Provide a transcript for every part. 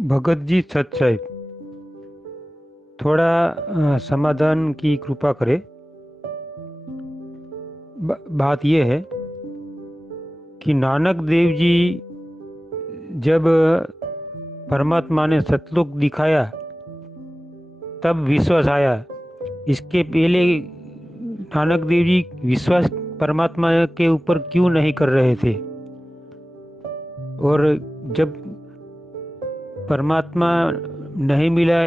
भगत जी सत साहिब, थोड़ा समाधान की कृपा करें। बात यह है कि नानक देव जी जब परमात्मा ने सतलोक दिखाया तब विश्वास आया। इसके पहले नानक देव जी विश्वास परमात्मा के ऊपर क्यों नहीं कर रहे थे? और जब परमात्मा नहीं मिला,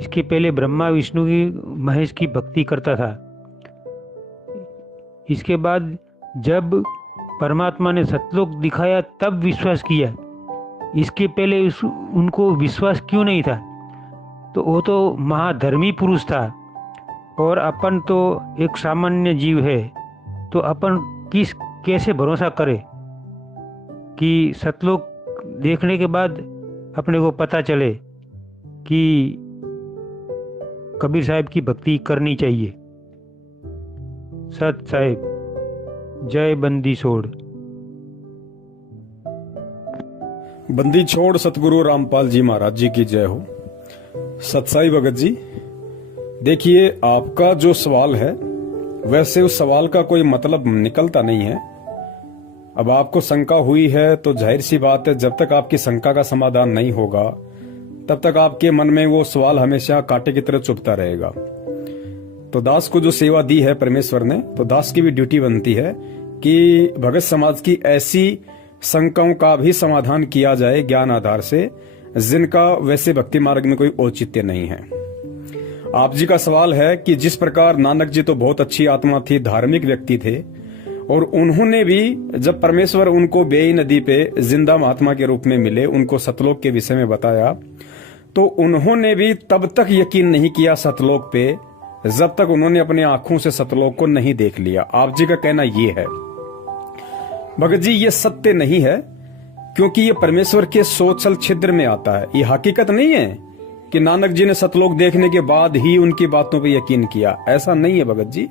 इसके पहले ब्रह्मा विष्णु की महेश की भक्ति करता था। इसके बाद जब परमात्मा ने सतलोक दिखाया तब विश्वास किया। इसके पहले उनको विश्वास क्यों नहीं था? तो वो तो महाधर्मी पुरुष था और अपन तो एक सामान्य जीव है। तो अपन कैसे भरोसा करें कि सतलोक देखने के बाद अपने को पता चले कि कबीर साहब की भक्ति करनी चाहिए। सत साहिब, जय बंदी छोड़। बंदी छोड़ सतगुरु रामपाल जी महाराज जी की जय हो। सतसाई भगत जी, देखिए आपका जो सवाल है वैसे उस सवाल का कोई मतलब निकलता नहीं है। अब आपको शंका हुई है तो जाहिर सी बात है, जब तक आपकी शंका का समाधान नहीं होगा तब तक आपके मन में वो सवाल हमेशा कांटे की तरह चुभता रहेगा। तो दास को जो सेवा दी है परमेश्वर ने, तो दास की भी ड्यूटी बनती है कि भगत समाज की ऐसी शंकाओं का भी समाधान किया जाए ज्ञान आधार से, जिनका वैसे भक्ति मार्ग में कोई औचित्य नहीं है। आप जी का सवाल है कि जिस प्रकार नानक जी तो बहुत अच्छी आत्मा थी, धार्मिक व्यक्ति थे, और उन्होंने भी जब परमेश्वर उनको बेई नदी पे जिंदा महात्मा के रूप में मिले, उनको सतलोक के विषय में बताया, तो उन्होंने भी तब तक यकीन नहीं किया सतलोक पे जब तक उन्होंने अपनी आंखों से सतलोक को नहीं देख लिया। आप जी का कहना ये है। भगत जी, ये सत्य नहीं है, क्योंकि ये परमेश्वर के सोचल छिद्र में आता है। ये हकीकत नहीं है कि नानक जी ने सतलोक देखने के बाद ही उनकी बातों पे यकीन किया। ऐसा नहीं है भगत जी।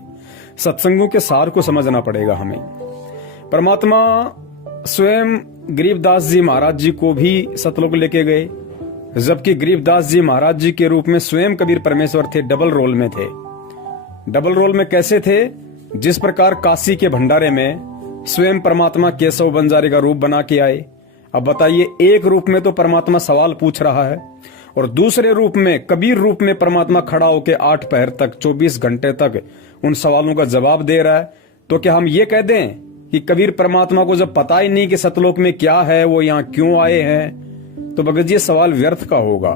सत्संगों के सार को समझना पड़ेगा हमें। परमात्मा स्वयं गरीबदास जी महाराज जी को भी सतलोक लेके गए, जबकि गरीबदास जी महाराज जी के रूप में स्वयं कबीर परमेश्वर थे, डबल रोल में थे। डबल रोल में कैसे थे? जिस प्रकार काशी के भंडारे में स्वयं परमात्मा केशव बंजारे का रूप बना के आए। अब बताइए, एक रूप में तो परमात्मा सवाल पूछ रहा है और दूसरे रूप में कबीर रूप में परमात्मा खड़ा होकर 8 पहर तक 24 घंटे तक उन सवालों का जवाब दे रहा है। तो क्या हम ये कह दें कि कबीर परमात्मा को जब पता ही नहीं कि सतलोक में क्या है, वो यहाँ क्यों आए हैं, तो भगत जी सवाल व्यर्थ का होगा।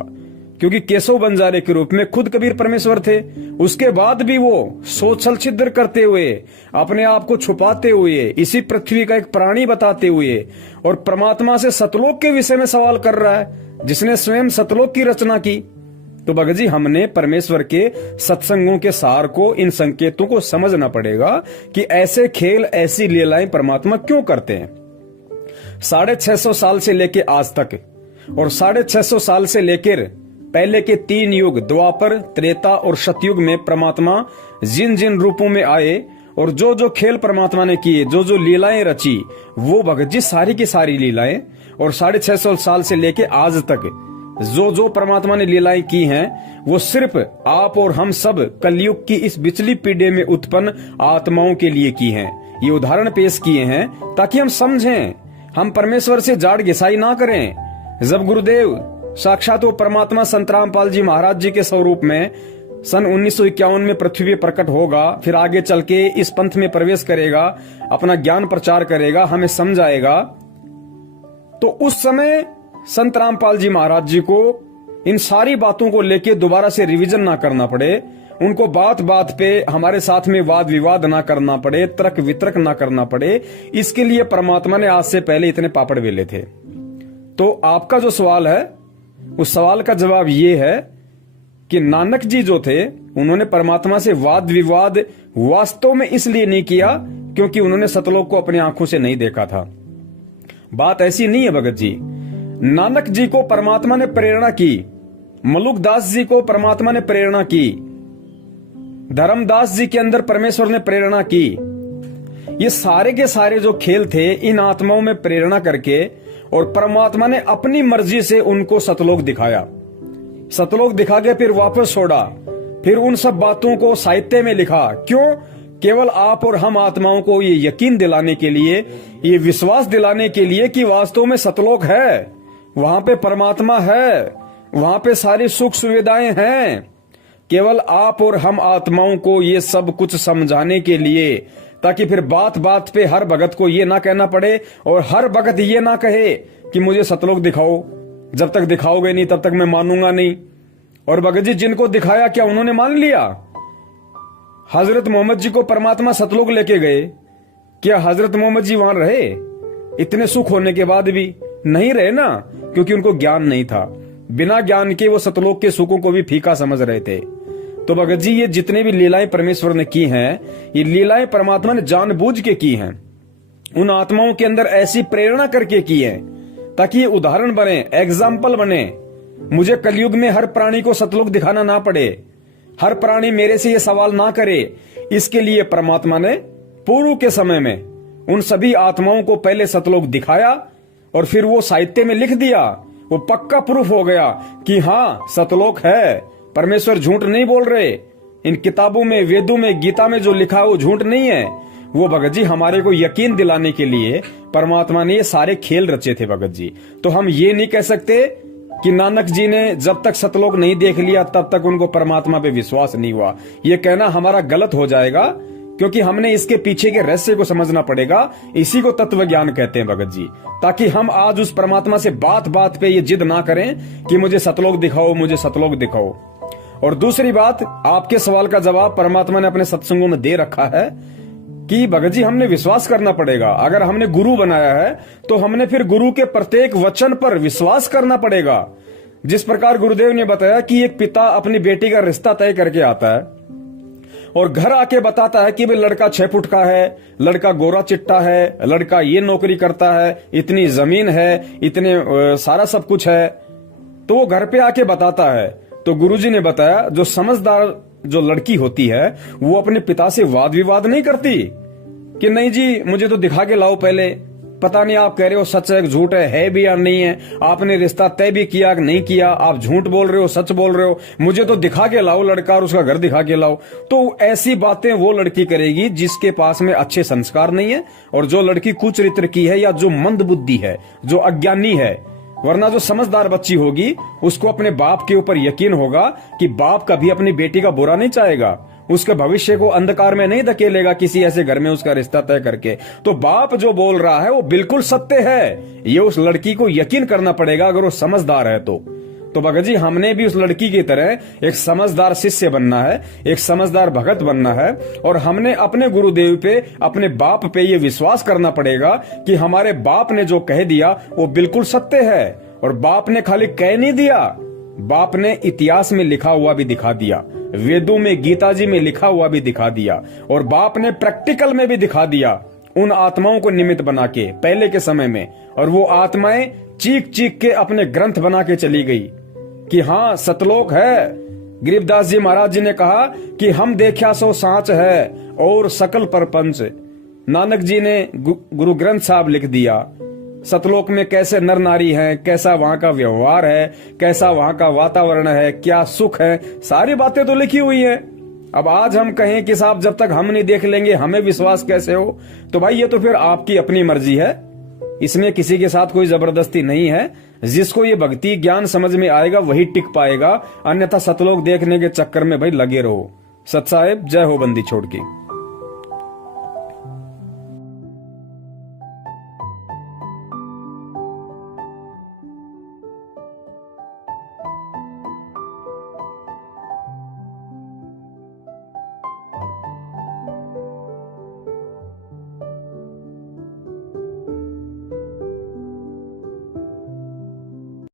क्योंकि केशव बंजारे के रूप में खुद कबीर परमेश्वर थे, उसके बाद भी वो सोचल छिद्र करते हुए, अपने आप को छुपाते हुए, इसी पृथ्वी का एक प्राणी बताते हुए और परमात्मा से सतलोक के विषय में सवाल कर रहा है, जिसने स्वयं सतलोक की रचना की। तो भगत जी, हमने परमेश्वर के सत्संगों के सार को, इन संकेतों को समझना पड़ेगा कि ऐसे खेल, ऐसी लीलाएं परमात्मा क्यों करते हैं। 650 साल से लेके आज तक और 650 साल से लेकर पहले के 3 युग, द्वापर, त्रेता और सतयुग में परमात्मा जिन जिन रूपों में आए और जो जो खेल परमात्मा ने किए, जो जो लीलाएं रची, वो भगत जी सारी की सारी लीलाएं, और 650 साल से लेके आज तक जो जो परमात्मा ने लीलाएं की हैं, वो सिर्फ आप और हम सब कलयुग की इस बिचली पीढ़ी में उत्पन्न आत्माओं के लिए की हैं। ये उदाहरण पेश किए हैं ताकि हम समझें, हम परमेश्वर से जाड़ घिसाई ना करें। जब गुरुदेव साक्षात वो परमात्मा संत रामपाल जी महाराज जी के स्वरूप में सन 1951 में पृथ्वी पे प्रकट होगा, फिर आगे चल के इस पंथ में प्रवेश करेगा, अपना ज्ञान प्रचार करेगा, हमें समझाएगा, तो उस समय संत रामपाल जी महाराज जी को इन सारी बातों को लेके दोबारा से रिवीजन ना करना पड़े, उनको बात बात पे हमारे साथ में वाद विवाद ना करना पड़े, तर्क वितर्क ना करना पड़े, इसके लिए परमात्मा ने आज से पहले इतने पापड़ बेले थे। तो आपका जो सवाल है, उस सवाल का जवाब ये है कि नानक जी जो थे, उन्होंने परमात्मा से वाद विवाद वास्तव में इसलिए नहीं किया क्योंकि उन्होंने सतलोक को अपनी आंखों से नहीं देखा था। बात ऐसी नहीं है भगत जी। नानक जी को परमात्मा ने प्रेरणा की, मलुकदास जी को परमात्मा ने प्रेरणा की, धर्मदास जी के अंदर परमेश्वर ने प्रेरणा की। ये सारे के सारे जो खेल थे, इन आत्माओं में प्रेरणा करके और परमात्मा ने अपनी मर्जी से उनको सतलोक दिखाया। सतलोक दिखा के फिर वापस छोड़ा, फिर उन सब बातों को साहित्य में लिखा। क्यों? केवल आप और हम आत्माओं को ये यकीन दिलाने के लिए, ये विश्वास दिलाने के लिए कि वास्तव में सतलोक है, वहां पे परमात्मा है, वहां पे सारी सुख सुविधाएं हैं। केवल आप और हम आत्माओं को ये सब कुछ समझाने के लिए, ताकि फिर बात बात पे हर भगत को ये ना कहना पड़े और हर भगत ये ना कहे कि मुझे सतलोक दिखाओ, जब तक दिखाओगे नहीं तब तक मैं मानूंगा नहीं। और भगत जी जिनको दिखाया, क्या उन्होंने मान लिया? हजरत मोहम्मद जी को परमात्मा सतलोक लेके गए, क्या हजरत मोहम्मद जी वहां रहे? इतने सुख होने के बाद भी नहीं रहे ना, क्योंकि उनको ज्ञान नहीं था। बिना ज्ञान के वो सतलोक के सुखों को भी फीका समझ रहे थे। तो भगत जी ये जितने भी लीलाएं परमेश्वर ने की हैं, ये लीलाएं परमात्मा ने जानबूझ के की हैं, उन आत्माओं के अंदर ऐसी प्रेरणा करके की है ताकि ये उदाहरण बने, एग्जाम्पल बने। मुझे कलयुग में हर प्राणी को सतलोक दिखाना ना पड़े, हर प्राणी मेरे से ये सवाल ना करे। इसके लिए परमात्मा ने पूर्व के समय में उन सभी आत्माओं को पहले सतलोक दिखाया और फिर वो साहित्य में लिख दिया। वो पक्का प्रूफ हो गया कि हाँ सतलोक है, परमेश्वर झूठ नहीं बोल रहे। इन किताबों में, वेदों में, गीता में जो लिखा वो झूठ नहीं है। वो भगत जी हमारे को यकीन दिलाने के लिए परमात्मा ने ये सारे खेल रचे थे भगत जी। तो हम ये नहीं कह सकते कि नानक जी ने जब तक सतलोक नहीं देख लिया तब तक उनको परमात्मा पे विश्वास नहीं हुआ। ये कहना हमारा गलत हो जाएगा, क्योंकि हमने इसके पीछे के रहस्य को समझना पड़ेगा। इसी को तत्व ज्ञान कहते हैं भगत जी, ताकि हम आज उस परमात्मा से बात बात पे ये जिद ना करें कि मुझे सतलोक दिखाओ, मुझे सतलोक दिखाओ। और दूसरी बात, आपके सवाल का जवाब परमात्मा ने अपने सत्संगों में दे रखा है कि भगत जी हमने विश्वास करना पड़ेगा। अगर हमने गुरु बनाया है तो हमने फिर गुरु के प्रत्येक वचन पर विश्वास करना पड़ेगा। जिस प्रकार गुरुदेव ने बताया कि एक पिता अपनी बेटी का रिश्ता तय करके आता है और घर आके बताता है कि भाई लड़का 6 फुट का है, लड़का गोरा चिट्टा है, लड़का ये नौकरी करता है, इतनी जमीन है, इतने सारा सब कुछ है, तो वो घर पे आके बताता है। तो गुरुजी ने बताया जो समझदार जो लड़की होती है वो अपने पिता से वाद विवाद नहीं करती कि नहीं जी मुझे तो दिखा के लाओ, पहले पता नहीं आप कह रहे हो सच है झूठ है भी या नहीं है, आपने रिश्ता तय भी किया कि नहीं किया, आप झूठ बोल रहे हो सच बोल रहे हो, मुझे तो दिखा के लाओ लड़का और उसका घर दिखा के लाओ। तो ऐसी बातें वो लड़की करेगी जिसके पास में अच्छे संस्कार नहीं है और जो लड़की कुचरित्र की है या जो मंद बुद्धि है, जो अज्ञानी है। वरना जो समझदार बच्ची होगी उसको अपने बाप के ऊपर यकीन होगा कि बाप कभी अपनी बेटी का बुरा नहीं चाहेगा, उसके भविष्य को अंधकार में नहीं धकेलेगा किसी ऐसे घर में उसका रिश्ता तय करके। तो बाप जो बोल रहा है वो बिल्कुल सत्य है, ये उस लड़की को यकीन करना पड़ेगा अगर वो समझदार है तो भगत जी हमने भी उस लड़की की तरह एक समझदार शिष्य बनना है, एक समझदार भगत बनना है और हमने अपने गुरुदेव पे, अपने बाप पे ये विश्वास करना पड़ेगा कि हमारे बाप ने जो कह दिया वो बिल्कुल सत्य है। और बाप ने खाली कह नहीं दिया, बाप ने इतिहास में लिखा हुआ भी दिखा दिया, वेदों में, गीता जी में लिखा हुआ भी दिखा दिया और बाप ने प्रैक्टिकल में भी दिखा दिया उन आत्माओं को निमित्त बना के पहले के समय में। और वो आत्माएं चीख चीख के अपने ग्रंथ बना के चली गई कि हाँ सतलोक है। गरीबदास जी महाराज जी ने कहा कि हम देखा सो सांच है और सकल परपंच। नानक जी ने गुरु ग्रंथ साहब लिख दिया सतलोक में कैसे नर नारी हैं, कैसा वहां का व्यवहार है, कैसा वहां का वातावरण है, क्या सुख है, सारी बातें तो लिखी हुई है। अब आज हम कहें कि साहब जब तक हम नहीं देख लेंगे हमें विश्वास कैसे हो, तो भाई ये तो फिर आपकी अपनी मर्जी है, इसमें किसी के साथ कोई जबरदस्ती नहीं है। जिसको ये भक्ति ज्ञान समझ में आएगा वही टिक पाएगा, अन्यथा सतलोक देखने के चक्कर में भाई लगे रहो। सत साहेब जय हो बंदी छोड़ की।